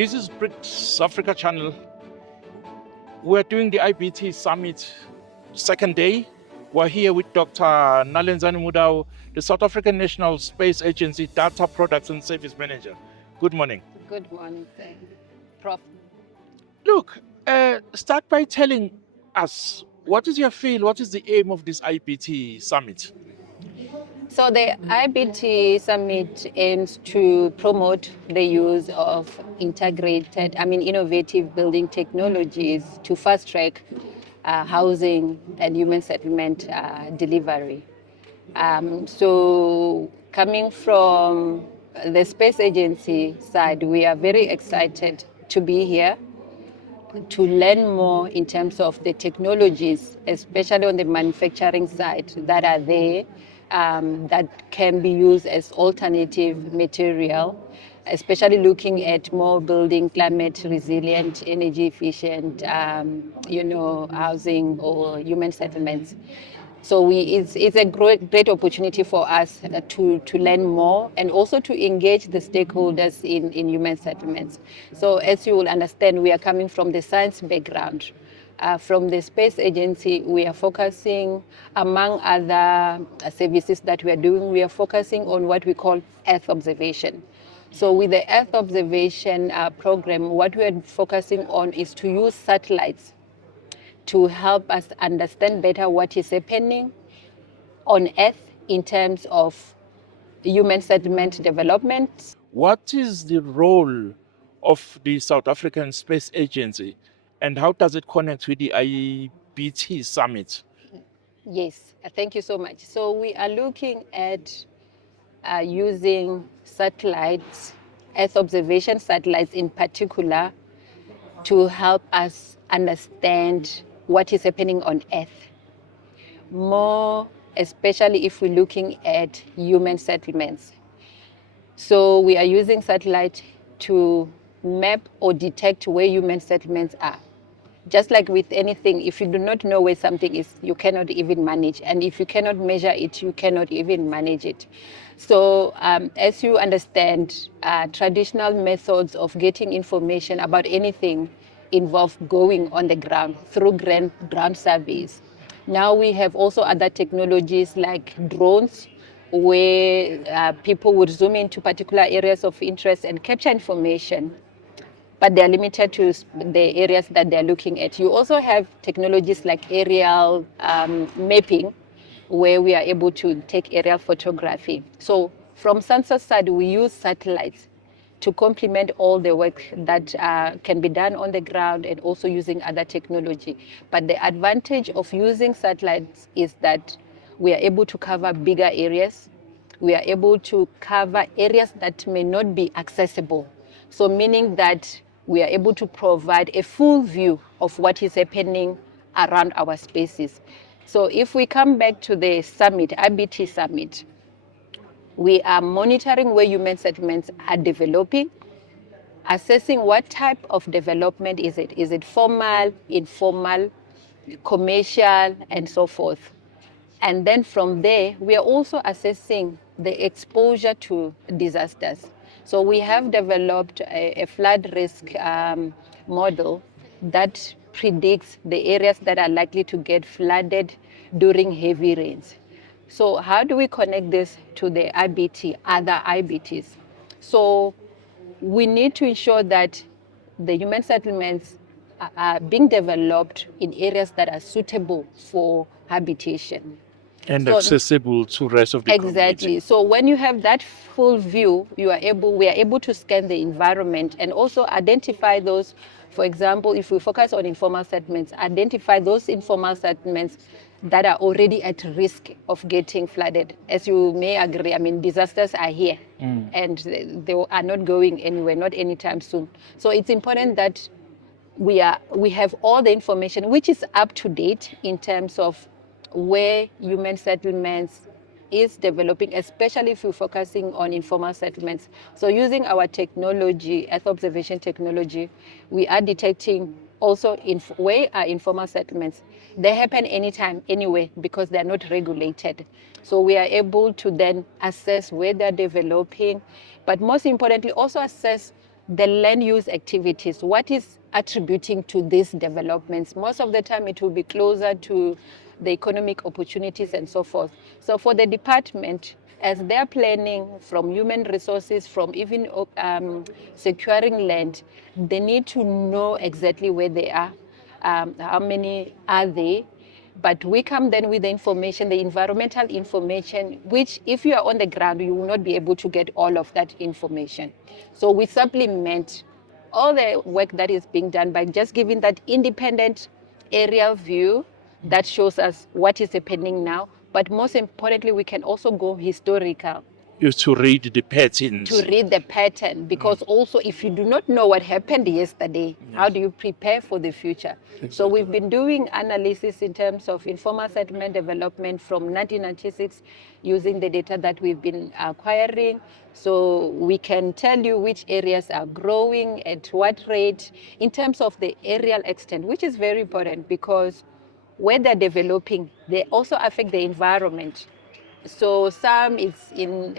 This is BRICS Africa channel. We're doing the IBT Summit second day. We're here with Dr. Naledzani Mudau, the South African National Space Agency Data Products and Service Manager. Good morning. Good morning, Prof. Look, start by telling us, what is your feel, what is the aim of this IBT Summit? So the IBT Summit aims to promote the use of innovative building technologies to fast-track housing and human settlement delivery. So coming from the space agency side, we are very excited to be here to learn more in terms of the technologies, especially on the manufacturing side, that are there, that can be used as alternative material, especially looking at more building climate resilient, energy efficient, housing or human settlements. So it's a great opportunity for us to learn more and also to engage the stakeholders in human settlements. So as you will understand, we are coming from the science background. From the space agency, we are focusing, among other services that we are doing, we are focusing on what we call Earth observation. So with the Earth observation program, what we are focusing on is to use satellites to help us understand better what is happening on Earth in terms of human settlement development. What is the role of the South African Space Agency and how does it connect with the IBT Summit? Yes, thank you so much. So we are looking at using satellites, Earth observation satellites in particular, to help us understand what is happening on Earth. More especially if we're looking at human settlements. So we are using satellite to map or detect where human settlements are. Just like with anything, if you do not know where something is, you cannot even manage. And if you cannot measure it, you cannot even manage it. So as you understand, traditional methods of getting information about anything involve going on the ground through ground surveys. Now we have also other technologies like drones, where people would zoom into particular areas of interest and capture information, but they're limited to the areas that they're looking at. You also have technologies like aerial mapping, where we are able to take aerial photography. So from SANSA side, we use satellites to complement all the work that can be done on the ground and also using other technology. But the advantage of using satellites is that we are able to cover bigger areas. We are able to cover areas that may not be accessible. So meaning that we are able to provide a full view of what is happening around our spaces. So if we come back to the summit, IBT Summit, we are monitoring where human settlements are developing, assessing what type of development is it. Is it formal, informal, commercial, and so forth. And then from there, we are also assessing the exposure to disasters. So we have developed a flood risk model that predicts the areas that are likely to get flooded during heavy rains. So how do we connect this to the IBT, other IBTs? So we need to ensure that the human settlements are being developed in areas that are suitable for habitation. And accessible to the rest of the community. Exactly. So when you have that full view, we are able to scan the environment and also identify those. For example, if we focus on informal settlements, identify those informal settlements that are already at risk of getting flooded. As you may agree, disasters are here and they are not going anywhere, not anytime soon. So it's important that we have all the information which is up to date in terms of where human settlements is developing, especially if we're focusing on informal settlements. So using our technology, Earth observation technology, we are detecting also where are informal settlements. They happen anytime, anywhere, because they're not regulated. So we are able to then assess where they're developing, but most importantly, also assess the land use activities, what is attributing to these developments. Most of the time it will be closer to the economic opportunities and so forth. So for the department, as they're planning from human resources, from even securing land, they need to know exactly where they are, how many are they. But we come then with the information, the environmental information, which if you are on the ground, you will not be able to get all of that information. So we supplement all the work that is being done by just giving that independent aerial view that shows us what is happening now. But most importantly, we can also go historical. To read the patterns. To read the pattern, because also if you do not know what happened yesterday, how do you prepare for the future? Exactly. So we've been doing analysis in terms of informal settlement development from 1996 using the data that we've been acquiring. So we can tell you which areas are growing, at what rate, in terms of the aerial extent, which is very important because where they're developing, they also affect the environment. So some it's in,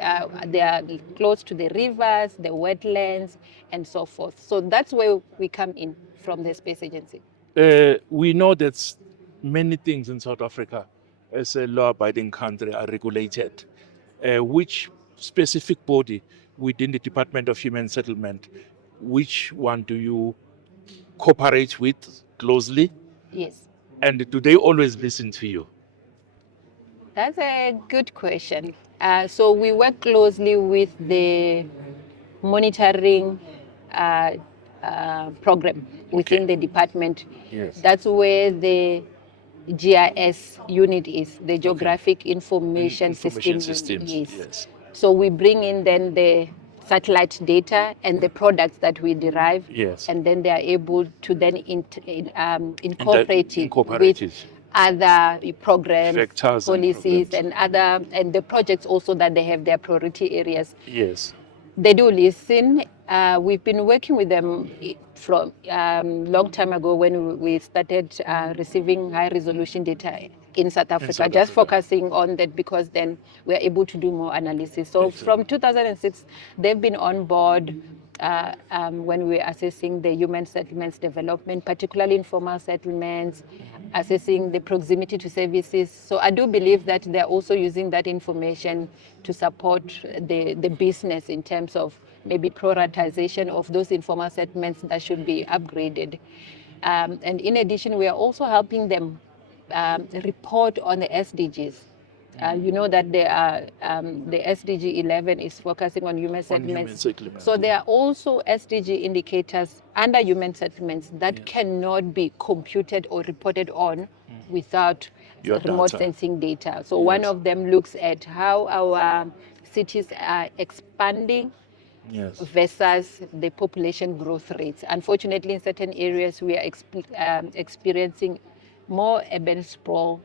they are close to the rivers, the wetlands, and so forth. So that's where we come in from the space agency. We know that many things in South Africa as a law-abiding country are regulated. Which specific body within the Department of Human Settlement, which one do you cooperate with closely? Yes. And do they always listen to you? That's a good question. So we work closely with the monitoring program within the department. Yes. That's where the GIS unit is, the Geographic Information System. Yes. So we bring in then the satellite data and the products that we derive, yes. and then they are able to then incorporate it with other programs, Vectors policies, and the projects also that they have their priority areas. Yes. They do listen. We've been working with them from long time ago when we started receiving high resolution data in South Africa, focusing on that because then we're able to do more analysis. So from 2006, they've been on board when we're assessing the human settlements development, particularly informal settlements, assessing the proximity to services. So I do believe that they're also using that information to support the business in terms of maybe prioritization of those informal settlements that should be upgraded. And in addition, we are also helping them report on the SDGs. You know that the SDG 11 is focusing on human settlements. So there are also SDG indicators under human settlements that cannot be computed or reported on without remote sensing data. So one of them looks at how our cities are expanding versus the population growth rates. Unfortunately, in certain areas, we are experiencing more urban sprawl,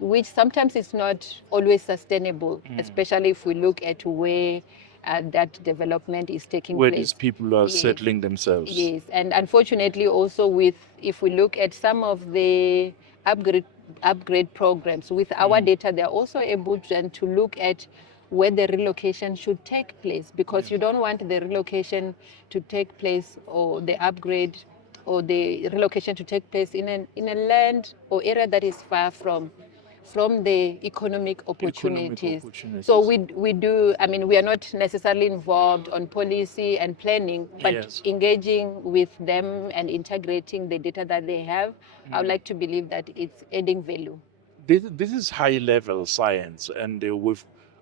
which sometimes is not always sustainable, especially if we look at where that development is taking place. Where these people are settling themselves. Yes, and unfortunately also if we look at some of the upgrade programs, with our data, they're also able to look at where the relocation should take place, because you don't want the relocation to take place or the upgrade or the relocation to take place in a land or area that is far from the economic opportunities. So we do, I mean, we are not necessarily involved on policy and planning, but engaging with them and integrating the data that they have, I would like to believe that it's adding value. This is high-level science, and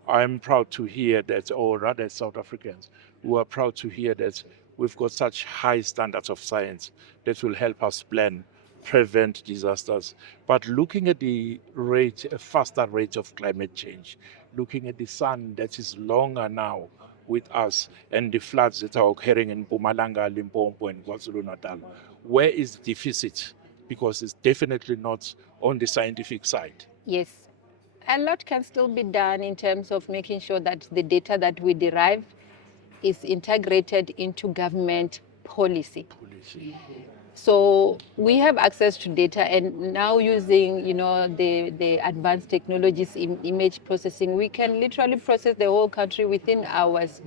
I'm proud to hear that, or rather South Africans who are proud to hear that we've got such high standards of science that will help us plan, prevent disasters. But looking at the faster rate of climate change, looking at the sun that is longer now with us, and the floods that are occurring in Mpumalanga, Limpopo, and KwaZulu-Natal, where is the deficit? Because it's definitely not on the scientific side. Yes. A lot can still be done in terms of making sure that the data that we derive is integrated into government policy. So we have access to data, and now using, the advanced technologies in image processing, we can literally process the whole country within hours.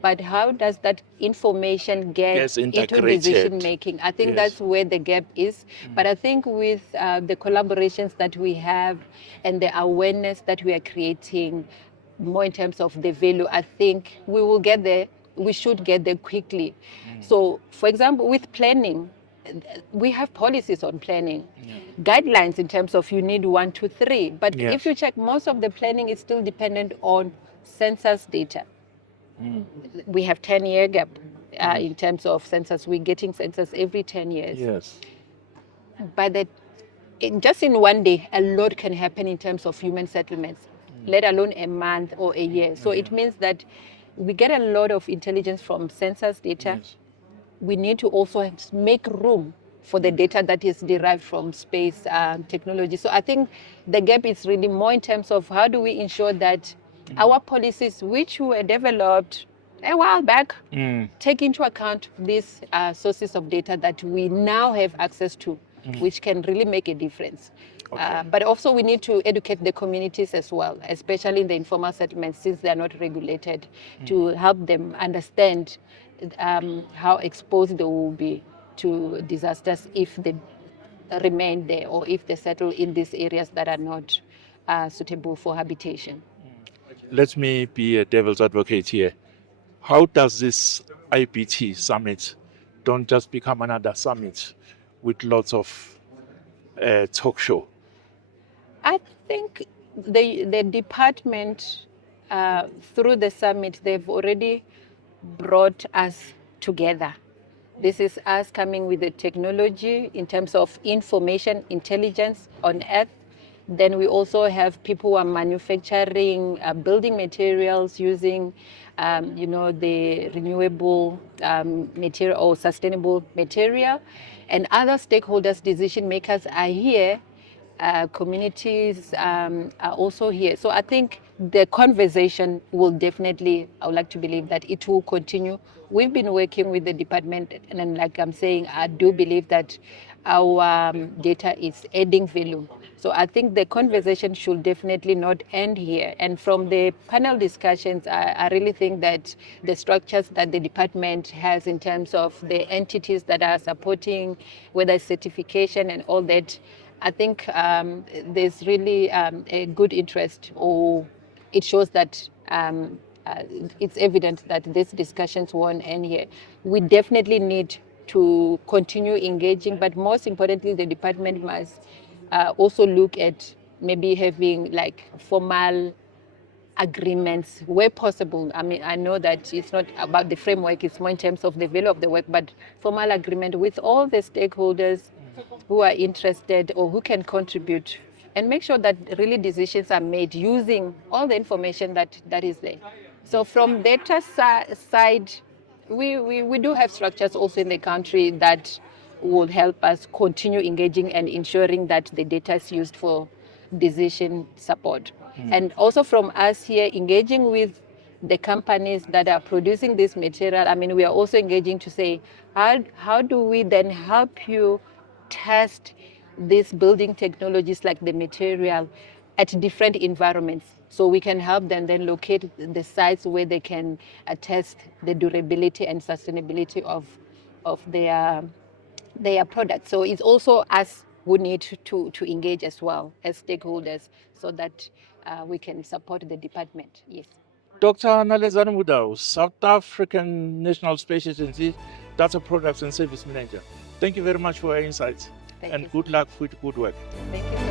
But how does that information get Gets into integrated. decision making? I think Yes. that's where the gap is. But I think with the collaborations that we have and the awareness that we are creating, more in terms of the value, I think we will get there. We should get there quickly. So, for example, with planning, we have policies on planning, guidelines in terms of you need 1, 2, 3. But Yes. if you check, most of the planning is still dependent on census data. We have 10-year gap in terms of census. We're getting census every 10 years. Yes. But just in one day, a lot can happen in terms of human settlements, let alone a month or a year. So it means that we get a lot of intelligence from census data. Yes. We need to also make room for the data that is derived from space technology. So I think the gap is really more in terms of how do we ensure that our policies, which were developed a while back, take into account these sources of data that we now have access to, which can really make a difference. But also we need to educate the communities as well, especially in the informal settlements, since they are not regulated, to help them understand how exposed they will be to disasters if they remain there or if they settle in these areas that are not suitable for habitation. Let me be a devil's advocate here. How does this IBT summit don't just become another summit with lots of talk show? I think the department, through the summit, they've already brought us together. This is us coming with the technology in terms of information intelligence on Earth. Then we also have people who are manufacturing building materials using, the renewable material or sustainable material. And other stakeholders, decision makers are here. Communities are also here. So I think the conversation will definitely, I would like to believe that it will continue. We've been working with the department, and like I'm saying, I do believe that our data is adding value. So I think the conversation should definitely not end here. And from the panel discussions, I really think that the structures that the department has in terms of the entities that are supporting, whether it's certification and all that, I think there's really a good interest, or it shows that it's evident that these discussions won't end here. We definitely need to continue engaging, but most importantly, the department must also look at maybe having like formal agreements where possible. I mean, I know that it's not about the framework, it's more in terms of the value of the work, but formal agreement with all the stakeholders who are interested or who can contribute, and make sure that really decisions are made using all the information that is there. So from data side, we do have structures also in the country that will help us continue engaging and ensuring that the data is used for decision support. And also from us here, engaging with the companies that are producing this material, I mean, we are also engaging to say, how do we then help you test these building technologies like the material at different environments, so we can help them then locate the sites where they can test the durability and sustainability of their products. So it's also us who need to engage as well as stakeholders, so that we can support the department. Yes. Dr. Naledzani Mudau, South African National Space Agency Data Products and Service Manager. Thank you very much for your insights. Thank and you. good luck with good work. Thank you.